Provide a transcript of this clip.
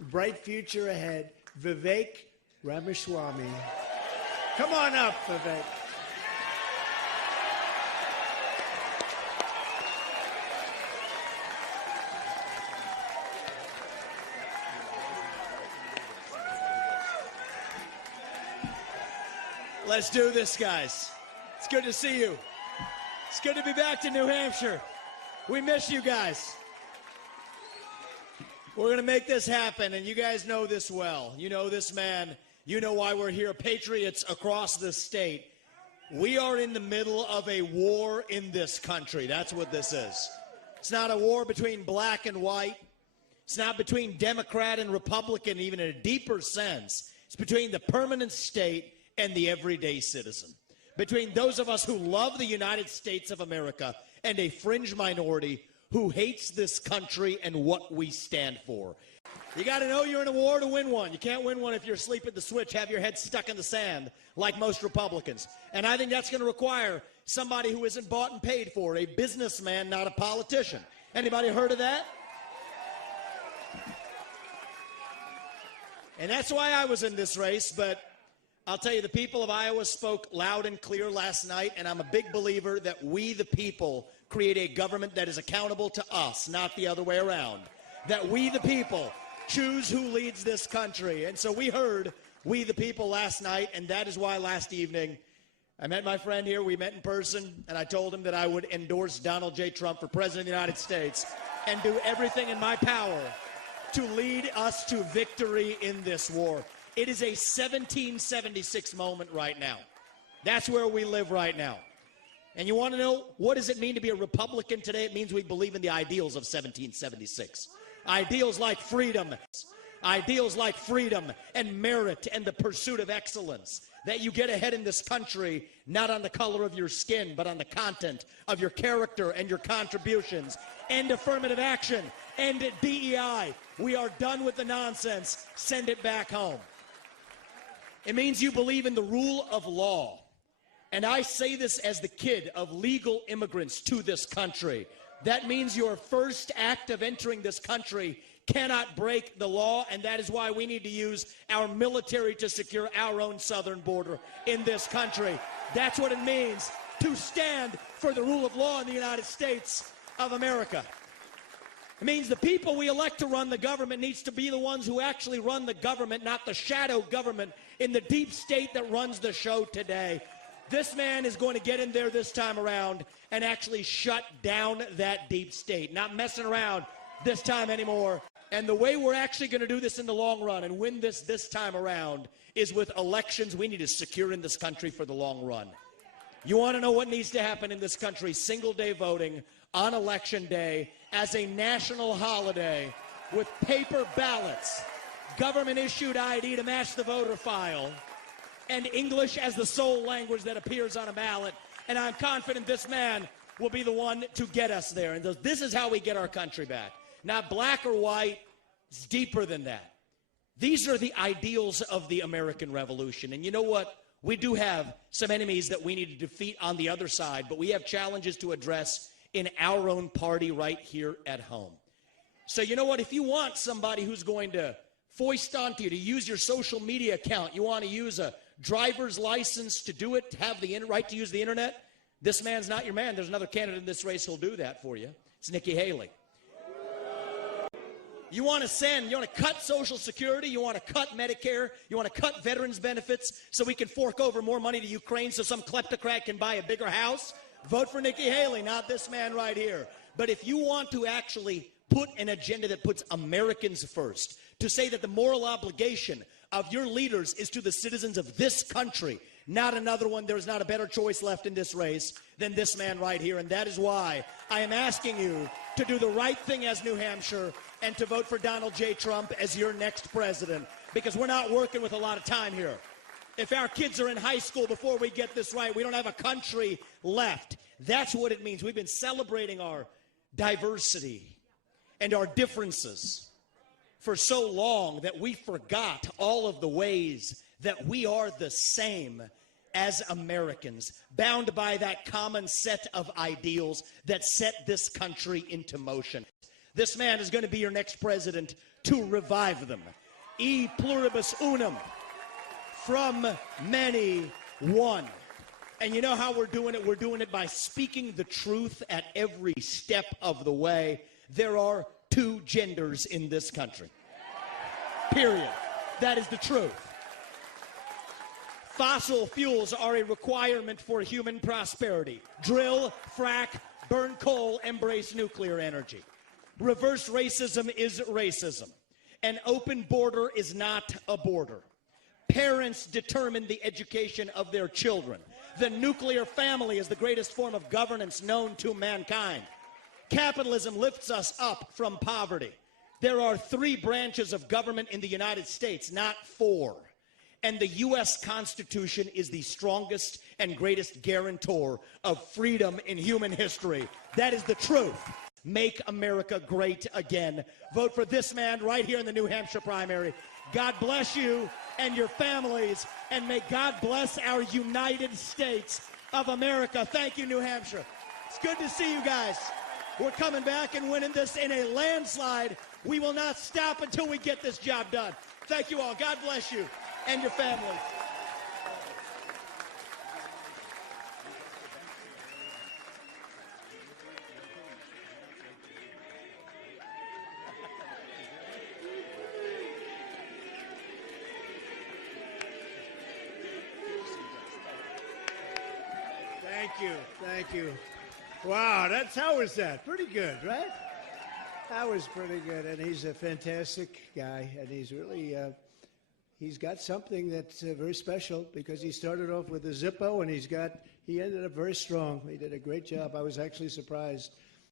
bright future ahead, Vivek Ramaswamy. Come on up, Vivek. Let's do this, guys. It's good to see you. It's good to be back to New Hampshire. We miss you guys. We're going to make this happen, and you guys know this well. You know this man. You know why we're here. Patriots across the state. We are in the middle of a war in this country. That's what this is. It's not a war between black and white. It's not between Democrat and Republican, even in a deeper sense. It's between the permanent state and the everyday citizen. Between those of us who love the United States of America and a fringe minority who hates this country and what we stand for. You got to know you're in a war to win one. You can't win one if you're asleep at the switch, have your head stuck in the sand like most Republicans. And I think that's going to require somebody who isn't bought and paid for, a businessman, not a politician. Anybody heard of that? And that's why I was in this race, but I'll tell you, the people of Iowa spoke loud and clear last night, and I'm a big believer that we, the people, create a government that is accountable to us, not the other way around. That we, the people, choose who leads this country. And so we heard we, the people, last night, and that is why last evening I met my friend here. We met in person, and I told him that I would endorse Donald J. Trump for President of the United States and do everything in my power to lead us to victory in this war. It is a 1776 moment right now. That's where we live right now. And you want to know, what does it mean to be a Republican today? It means we believe in the ideals of 1776. Ideals like freedom and merit and the pursuit of excellence. That you get ahead in this country, not on the color of your skin, but on the content of your character and your contributions. End affirmative action. End DEI. We are done with the nonsense. Send it back home. It means you believe in the rule of law. And I say this as the kid of legal immigrants to this country. That means your first act of entering this country cannot break the law, and that is why we need to use our military to secure our own southern border in this country. That's what it means to stand for the rule of law in the United States of America. It means the people we elect to run the government needs to be the ones who actually run the government, not the shadow government in the deep state that runs the show today. This man is going to get in there this time around and actually shut down that deep state. Not messing around this time anymore. And the way we're actually going to do this in the long run and win this time around is with elections we need to secure in this country for the long run. You want to know what needs to happen in this country? Single day voting on election day as a national holiday with paper ballots, government issued ID to match the voter file, and English as the sole language that appears on a ballot. And I'm confident this man will be the one to get us there. And this is how we get our country back. Not black or white, it's deeper than that. These are the ideals of the American Revolution. And you know what? We do have some enemies that we need to defeat on the other side, but we have challenges to address in our own party right here at home. So you know what? If you want somebody who's going to foist onto you to use your social media account, you want to use a driver's license to do it, to have the right to use the internet, this man's not your man. There's another candidate in this race who'll do that for you. It's Nikki Haley. You want to cut Social Security, you want to cut Medicare, you want to cut veterans benefits so we can fork over more money to Ukraine so some kleptocrat can buy a bigger house? Vote for Nikki Haley, not this man right here. But if you want to actually put an agenda that puts Americans first, to say that the moral obligation of your leaders is to the citizens of this country, not another one, there's not a better choice left in this race than this man right here. And that is why I am asking you to do the right thing as New Hampshire and to vote for Donald J. Trump as your next president, because we're not working with a lot of time here. If our kids are in high school before we get this right, we don't have a country left. That's what it means. We've been celebrating our diversity and our differences for so long that we forgot all of the ways that we are the same as Americans, bound by that common set of ideals that set this country into motion. This man is going to be your next president to revive them. E pluribus unum, from many, one. And you know how we're doing it? We're doing it by speaking the truth at every step of the way. There are two genders in this country. Period. That is the truth. Fossil fuels are a requirement for human prosperity. Drill, frack, burn coal, embrace nuclear energy. Reverse racism is racism. An open border is not a border. Parents determine the education of their children. The nuclear family is the greatest form of governance known to mankind. Capitalism lifts us up from poverty. There are 3 branches of government in the United States, not 4. And the U.S. Constitution is the strongest and greatest guarantor of freedom in human history. That is the truth. Make America great again. Vote for this man right here in the New Hampshire primary. God bless you and your families, and may God bless our United States of America. Thank you, New Hampshire. It's good to see you guys. We're coming back and winning this in a landslide. We will not stop until we get this job done. Thank you all. God bless you and your families. Thank you. Wow, how was that? Pretty good, right? That was pretty good, and he's a fantastic guy, and he's really, he's got something that's very special because he started off with a Zippo, and he ended up very strong. He did a great job. I was actually surprised